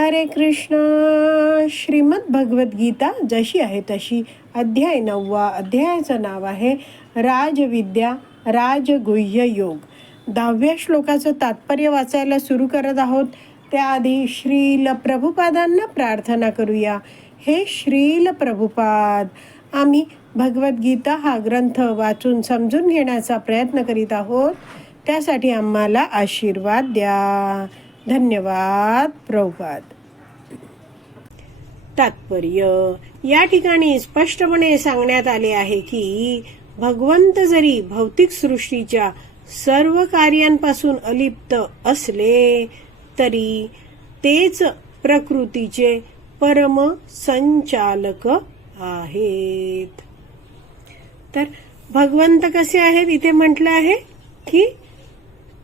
हरे कृष्ण. श्रीमद भगवद्गीता जशी आहे तशी अध्याय नववा अध्यायाचं नाव आहे राजविद्या राजगुह्य योग. दहाव्या श्लोकाचं तात्पर्य वाचायला सुरू करत आहोत. त्याआधी श्रील प्रभुपादांना प्रार्थना करूया. हे श्रील प्रभुपाद आम्ही भगवद्गीता हा ग्रंथ वाचून समजून घेण्याचा प्रयत्न करीत आहोत. त्यासाठी आम्हाला आशीर्वाद द्या. धन्यवाद प्रभुपाद तात्पर्य या ठिकाणी स्पष्टपणे सांगण्यात आले आहे की भगवंत जरी भौतिक सृष्टीच्या सर्व कार्यांपासून अलिप्त असले तरी तेच प्रकृतीचे परम संचालक आहेत. तर भगवंत कसे आहेत? इथे म्हटलं आहे की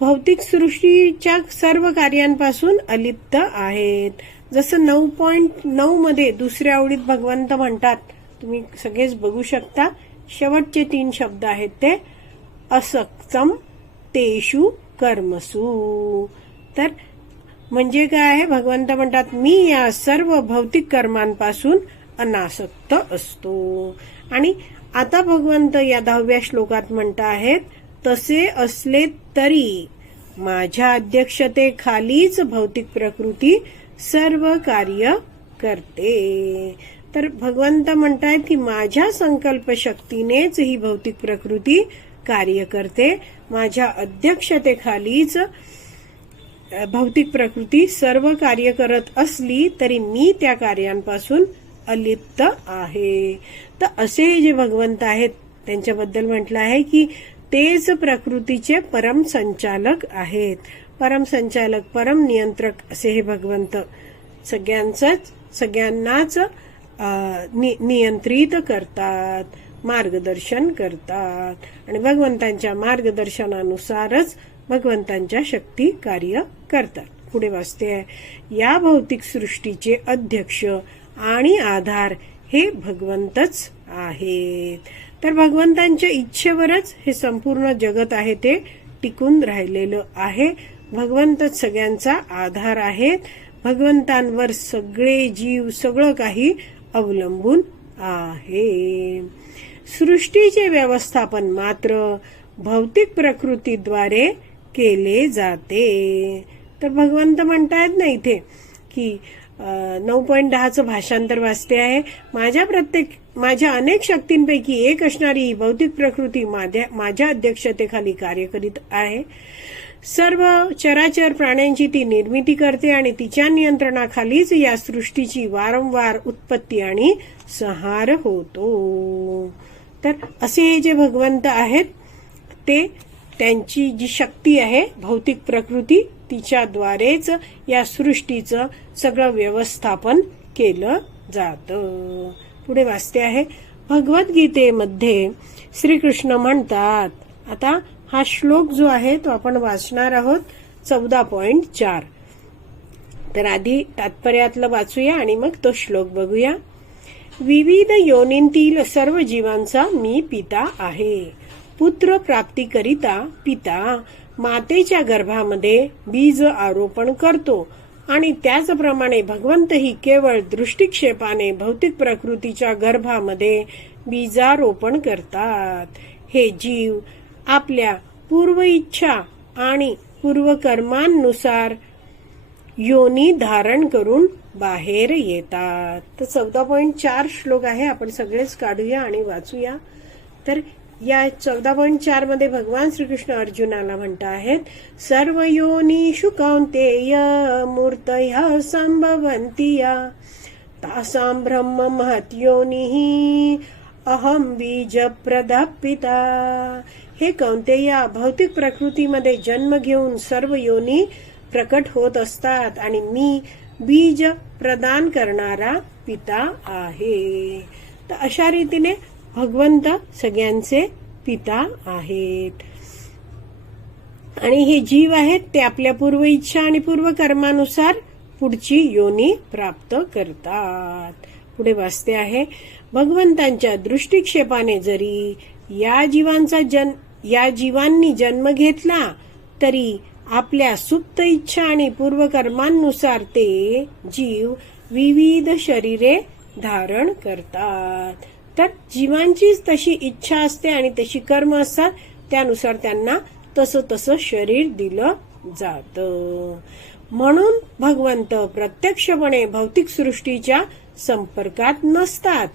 भौतिक सृष्टीच्या सर्व कार्यांपासून अलिप्त आहेत. जसं नऊ पॉइंट नऊ मध्ये दुसऱ्या आवडीत भगवंत म्हणतात तुम्ही सगळेच बघू शकता शेवटचे तीन शब्द आहेत ते असक्तम तेषु कर्मसु. तर म्हणजे काय आहे? भगवंत म्हणतात मी या सर्व भौतिक कर्मांपासून अनासक्त असतो. आणि आता भगवंत या दहाव्या श्लोकात म्हणत आहेत तसे असले तरी माझ्या अध्यक्षतेखालीच भौतिक प्रकृती सर्व कार्य करते. तर भगवंत म्हणतायत की माझ्या संकल्प शक्तीनेच ही भौतिक प्रकृती कार्य करते. माझ्या अध्यक्षतेखालीच भौतिक प्रकृती सर्व कार्य करत असली तरी मी त्या कार्यांपासून अलिप्त आहे. तर असे जे भगवंत आहेत त्यांच्याबद्दल म्हटलं आहे की तेच प्रकृतीचे परम संचालक आहेत. परम संचालक परम नियंत्रक असे हे भगवंत सगळ्यांचंच सगळ्यांनाच नियंत्रित करतात मार्गदर्शन करतात. आणि भगवंतांच्या मार्गदर्शनानुसारच भगवंतांच्या शक्ती कार्य करतात. पुढे वाचते आहे या भौतिक सृष्टीचे अध्यक्ष आणि आधार हे भगवंतच आहेत. तर भगवंतांच्या इच्छेवरच हे संपूर्ण जगत आहे ते टिकून राहिलेलं आहे. भगवंतच सगळ्यांचा आधार आहेत. भगवंतांवर सगळे जीव सगळं काही अवलंबून आहे. सृष्टीचे व्यवस्थापन मात्र भौतिक प्रकृतीद्वारे केले जाते. तर भगवंत म्हणतायत ना इथे की नऊ पॉईंट दहाचं भाषांतर वाचते आहे. माझ्या प्रत्येक माझ्या अनेक शक्तींपैकी एक असणारी भौतिक प्रकृती माझ्या अध्यक्षतेखाली कार्य करीत आहे. सर्व चराचर प्राण्यांची ती निर्मिती करते आणि तिच्या नियंत्रणाखालीच या सृष्टीची वारंवार उत्पत्ती आणि संहार होतो. तर असे जे भगवंत आहेत ते त्यांची जी शक्ती आहे भौतिक प्रकृती तिच्याद्वारेच या सृष्टीचं सगळं व्यवस्थापन केलं जातं. पुढे वाचते आहे भगवद्गीतेमध्ये श्रीकृष्ण म्हणतात आता हा श्लोक जो आहे तो आपण वाचणार आहोत चौदा पॉइंट चार. तर आधी तात्पर्यातलं वाचूया आणि मग तो श्लोक बघूया. विविध योनींतील सर्व जीवांचा मी पिता आहे. पुत्र प्राप्तीकरिता पिता मातेच्या गर्भामध्ये बीज आरोपण करतो आणि त्याचप्रमाणे भगवंतही केवळ दृष्टिक्षेपाने भौतिक प्रकृतीच्या गर्भामध्ये बीजारोपण करतात. हे जीव आपल्या पूर्व इच्छा आणि पूर्वकर्मांनुसार योनी धारण करून बाहेर येतात. तर चौदा पॉईंट चार श्लोक आहे. आपण सगळेच काढूया आणि वाचूया. तर या चौदा पॉईंट चारमध्ये भगवान श्रीकृष्ण अर्जुनाला म्हणत आहेत सर्व योनीषु कौंतेय मूर्त ह्या संभवंती तासाम ब्रह्म महत योनी अहम बीज पिता हे कौंतेया भौतिक प्रकृतीमध्ये जन्म घेऊन सर्व योनी प्रकट होत असतात आणि मी बीज प्रदान करणारा पिता आहे. तर अशा रीतीने भगवंत सगळ्यांचे पिता आहेत. आणि हे जीव आहेत ते आपल्या पूर्व इच्छा आणि पूर्व कर्मानुसार पुढची योनी प्राप्त करतात. पुढे वाचते आहे भगवंतांच्या दृष्टिक्षेपाने जरी या जीवांचा जन या जीवांनी जन्म घेतला तरी आपल्या सुप्त इच्छा आणि पूर्वकर्मांनुसार ते जीव विविध शरीरे धारण करतात. तर जीवांचीच तशी इच्छा असते आणि तशी कर्म असतात. त्यानुसार त्यांना तसं तसं शरीर दिलं जात. म्हणून भगवंत प्रत्यक्षपणे भौतिक सृष्टीच्या संपर्कात नसतात.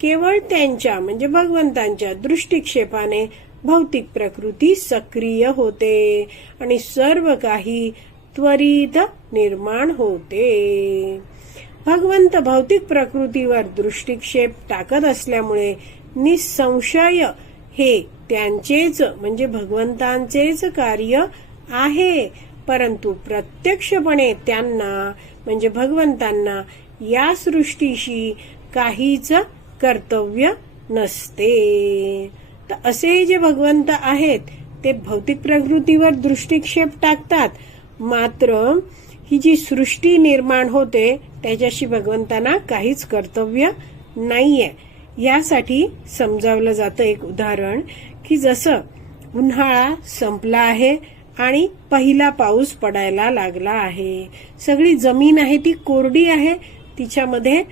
केवळ त्यांच्या म्हणजे भगवंतांच्या दृष्टिक्षेपाने भौतिक प्रकृती सक्रिय होते आणि सर्व काही त्वरित निर्माण होते. भगवंत भौतिक प्रकृतीवर दृष्टिक्षेप टाकत असल्यामुळे निसंशय हे त्यांचेच म्हणजे भगवंतांचेच कार्य आहे. परंतु प्रत्यक्षपणे त्यांना म्हणजे भगवंतांना या सृष्टीशी काहीच कर्तव्य नसते. तर असे जे भगवंत आहेत ते भौतिक प्रकृतीवर दृष्टिक्षेप टाकतात. मात्र ही जी सृष्टी निर्माण होते त्याच्याशी भगवंतांना काहीच कर्तव्य नाहीये. यासाठी समजावलं जातं एक उदाहरण की जसं उन्हाळा संपला आहे आणि पहिला पाऊस पडायला लागला आहे. सगळी जमीन आहे ती कोरडी आहे तिच्यामध्ये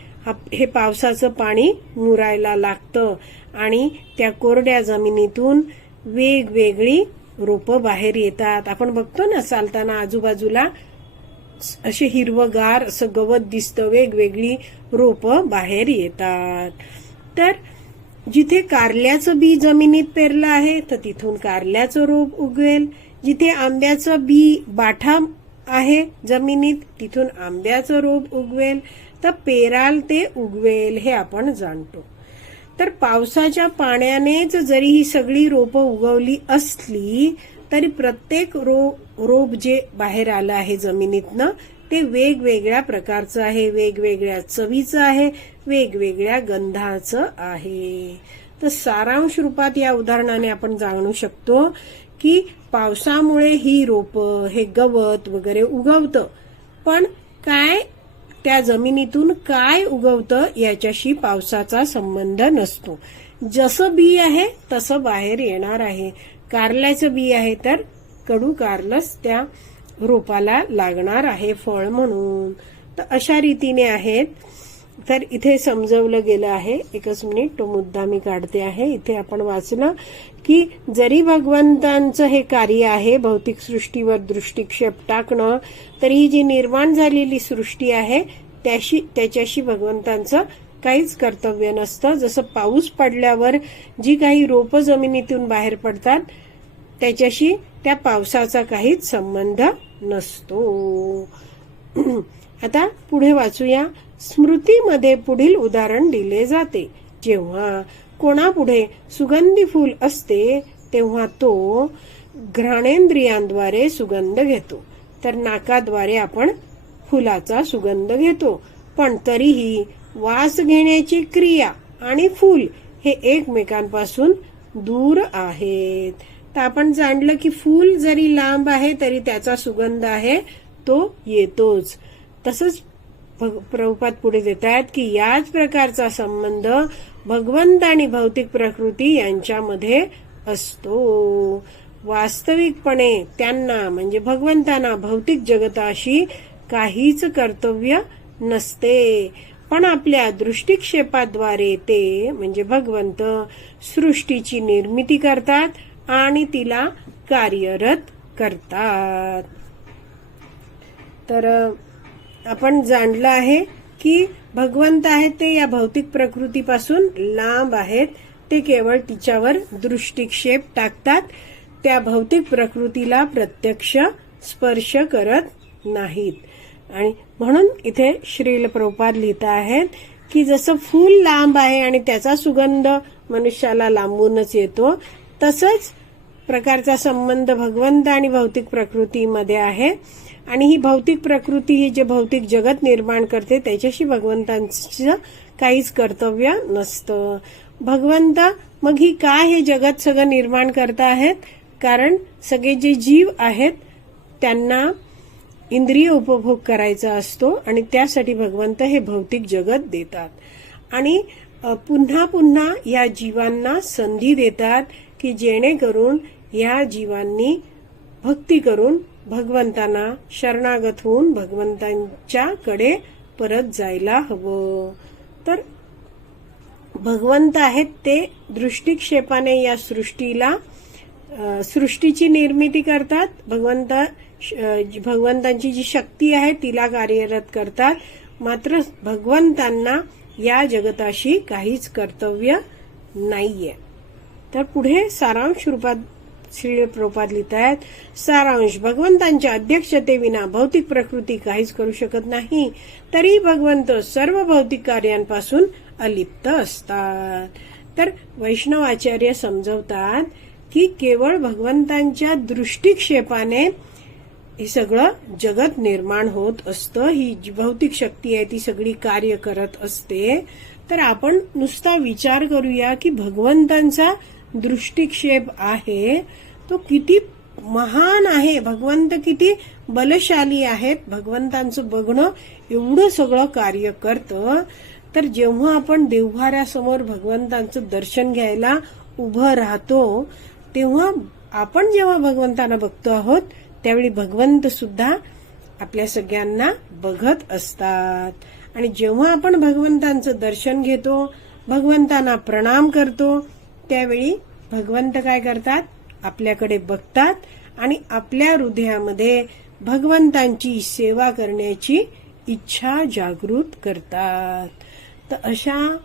हे पावसाचं पाणी मुरायला लागतं आणि त्या कोरड्या जमिनीतून वेगवेगळी रोपं बाहेर येतात. आपण बघतो ना चालताना आजूबाजूला असे हिरवगार असं गवत दिसतं वेगवेगळी रोपं बाहेर येतात. तर जिथे कारल्याचं बी जमिनीत पेरलं आहे तर तिथून कारल्याचं रोप उगवेल. जिथे आंब्याचं बी बाठा आहे जमिनीत तिथून आंब्याचं रोप उगवेल. तर पेराल ते उगवेल हे आपण जाणतो. तर पावसाच्या पाण्यानेच जरी ही सगळी रोपं उगवली असली तरी प्रत्येक रो रोप जे बाहेर आलं आहे जमिनीतनं ते वेगवेगळ्या प्रकारचं आहे वेगवेगळ्या चवीचं आहे वेगवेगळ्या गंधाचं आहे. तर सारांश रूपात या उदाहरणाने आपण जाणू शकतो की पावसामुळे ही रोपं हे गवत वगैरे उगवतं. पण काय त्या जमिनीतून काय उगवतं याच्याशी पावसाचा संबंध नसतो. जसं बी आहे तसं बाहेर येणार आहे. कारल्याचं बी आहे तर कडू कारलंच त्या रोपाला लागणार आहे फळ म्हणून. तर अशा रीतीने आहेत. तर इथे समजवलं गेलं आहे. एकच मिनिट तो मुद्दा मी काढते आहे. इथे आपण वाचलं की जरी भगवंतांचं हे कार्य आहे भौतिक सृष्टीवर दृष्टिक्षेप टाकणं तरी ही जी निर्माण झालेली सृष्टी आहे त्याशी त्याच्याशी भगवंतांचं काहीच कर्तव्य नसतं. जसं पाऊस पडल्यावर जी काही रोपं जमिनीतून बाहेर पडतात त्याच्याशी त्या पावसाचा काहीच संबंध नसतो. आता पुढे वाचूया. स्मृतीमध्ये पुढील उदाहरण दिले जाते. जेव्हा कोणापुढे सुगंधी फूल असते तेव्हा तो घ्राणेंद्रियांद्वारे सुगंध घेतो. तर नाकाद्वारे आपण फुलाचा सुगंध घेतो. पण तरीही वास घेण्याची क्रिया आणि फूल हे एकमेकांपासून दूर आहेत. तर आपण जाणलं की फूल जरी लांब आहे तरी त्याचा सुगंध आहे तो येतोच. तसंच भग- पुढे देत आहेत की याच प्रकारचा संबंध भगवंत आणि भौतिक प्रकृती यांच्यामध्ये असतो. वास्तविकपणे त्यांना म्हणजे भगवंतांना भौतिक जगताशी काहीच कर्तव्य नसते. पण आपल्या दृष्टिक्षेपाद्वारे ते म्हणजे भगवंत सृष्टीची निर्मिती करतात आणि तिला कार्यरत करतात. तर आपण जाणलं आहे की भगवंत आहेत ते या भौतिक प्रकृतीपासून लांब आहेत. ते केवळ तिच्यावर दृष्टिक्षेप टाकतात. त्या भौतिक प्रकृतीला प्रत्यक्ष स्पर्श करत नाहीत. आणि म्हणून इथे श्रील प्रभुपाद लिहित आहेत की जसं फूल लांब आहे आणि त्याचा सुगंध मनुष्याला लांबूनच येतो तसंच प्रकारचा संबंध भगवंत आणि भौतिक प्रकृतीमध्ये आहे. आणि ही भौतिक प्रकृती ही जे भौतिक जगत निर्माण करते त्याच्याशी भगवंतांचं काहीच कर्तव्य नसतं. भगवंत मग ही काय हे जगत सगळं निर्माण करत आहेत? कारण सगळे जे जीव आहेत त्यांना इंद्रिय उपभोग करायचा असतो आणि त्यासाठी भगवंत हे भौतिक जगत देतात. आणि पुन्हा पुन्हा या जीवांना संधी देतात की जेणेकरून या जीवांनी भक्ती करून भगवंतांना शरणागत होऊन भगवंतांच्याकडे परत जायला हवं. तर भगवंत आहेत ते दृष्टिक्षेपाने या सृष्टीला सृष्टीची निर्मिती करतात. भगवंत भगवंतांची जी शक्ती आहे तिला कार्यरत करतात. मात्र भगवंतांना या जगताशी काहीच कर्तव्य नाहीये. तर पुढे सारांश रूपात श्री प्रोपात लिहित आहेत सारांश भगवंतांच्या अध्यक्षतेविना भौतिक प्रकृती काहीच करू शकत नाही. तरी भगवंत सर्व भौतिक कार्यांपासून अलिप्त असतात. तर वैष्णव आचार्य समजवतात की केवळ भगवंतांच्या दृष्टिक्षेपाने हे सगळं जगत निर्माण होत असतं. ही जी भौतिक शक्ती आहे ती सगळी कार्य करत असते. तर आपण नुसता विचार करूया की भगवंतांचा दृष्टिक्षेप आहे. तो किती महान आहे. भगवंत किती बलशाली आहेत. भगवंतांचं बघणं एवढं सगळं कार्य करतं. तर जेव्हा आपण देवभाऱ्यासमोर भगवंतांचं दर्शन घ्यायला उभं राहतो तेव्हा आपण जेव्हा भगवंतांना बघतो आहोत त्यावेळी भगवंत सुद्धा आपल्या सगळ्यांना बघत असतात. आणि जेव्हा आपण भगवंतांचं दर्शन घेतो भगवंतांना प्रणाम करतो त्यावेळी भगवंत काय करतात? आपल्याकडे बघतात आणि आपल्या हृदयामध्ये भगवंतांची सेवा करण्याची इच्छा जागृत करतात. तर अशा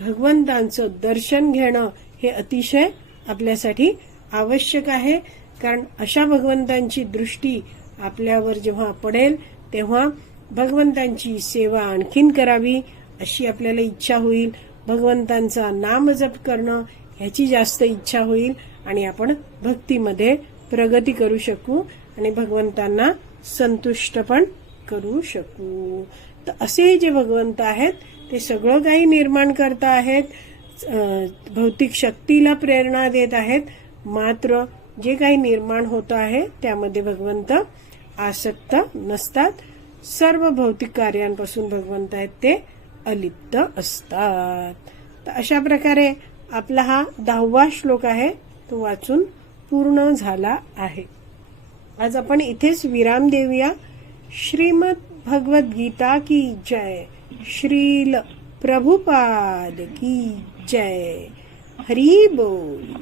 भगवंतांचं दर्शन घेणं हे अतिशय आपल्यासाठी आवश्यक आहे. कारण अशा भगवंतांची दृष्टी आपल्यावर जेव्हा पडेल तेव्हा भगवंतांची सेवा आणखीन करावी अशी आपल्याला इच्छा होईल. भगवंतांचा नाम जप करणं ह्याची जास्त इच्छा होईल आणि आपण भक्तीमध्ये प्रगती करू शकू आणि भगवंतांना संतुष्ट पण करू शकू. तर असे जे भगवंत आहेत ते सगळं काही निर्माण करत आहेत भौतिक शक्तीला प्रेरणा देत आहेत मात्र जे काही निर्माण होत आहे त्यामध्ये भगवंत आसक्त नसतात. सर्व भौतिक कार्यांपासून भगवंत आहेत ते अलिप्त असतात. तर अशा प्रकारे आपला हा दहावा श्लोक आहे तो वाचून पूर्ण झाला आहे. आज आपण इथेच विराम देऊया. श्रीमद भगवत गीता की जय. श्रील प्रभुपाद की जय. हरी बोल.